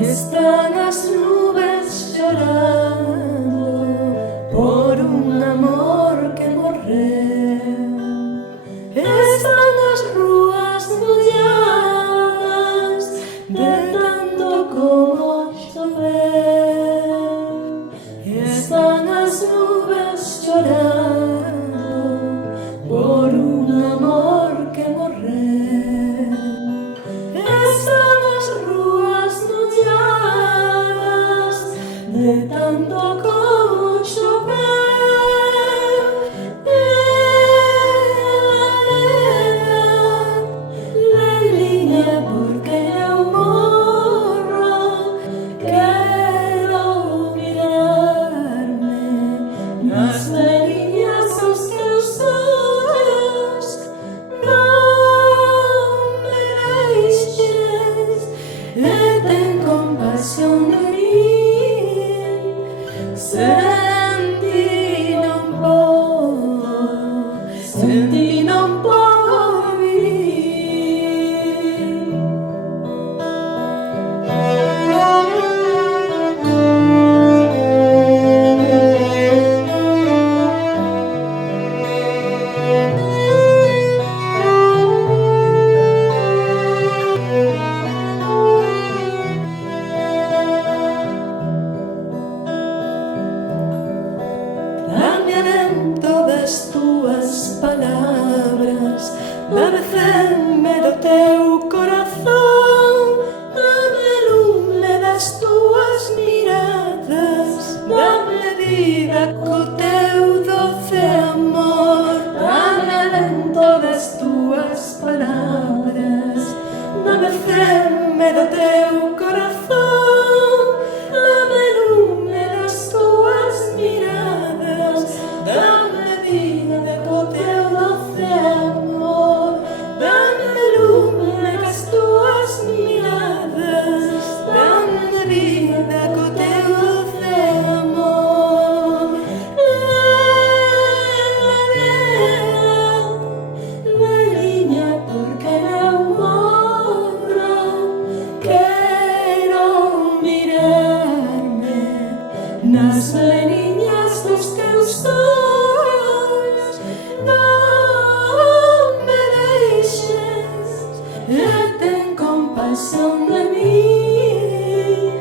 Están las nubes llorando por un amor que morreu. Están las rúas molladas de tanto como chover. Están las nubes llorando por un amor que morreu. Están las rúas molladas de tanto como chover. Leiliña, porque eu morro, quero mirarme nas leiliñas dos teus ollos. Non me deixes e ten compasión de min. Sen ti non podo vivir. Dame alento das túas palabras, dame feme do teu corazón, dame lume das túas miradas, dame vida co teu doce amor. Dame alento das túas palabras, dame feme do teu corazón, dame lume das túas miradas, dame vida co teu doce amor. Dame lume das túas miradas, dame vida co teu doce amor. Leiliña, porque eu morro, quero mirarme nas leiliñas dos teus ollos. Non me deixes e ten compasión de min.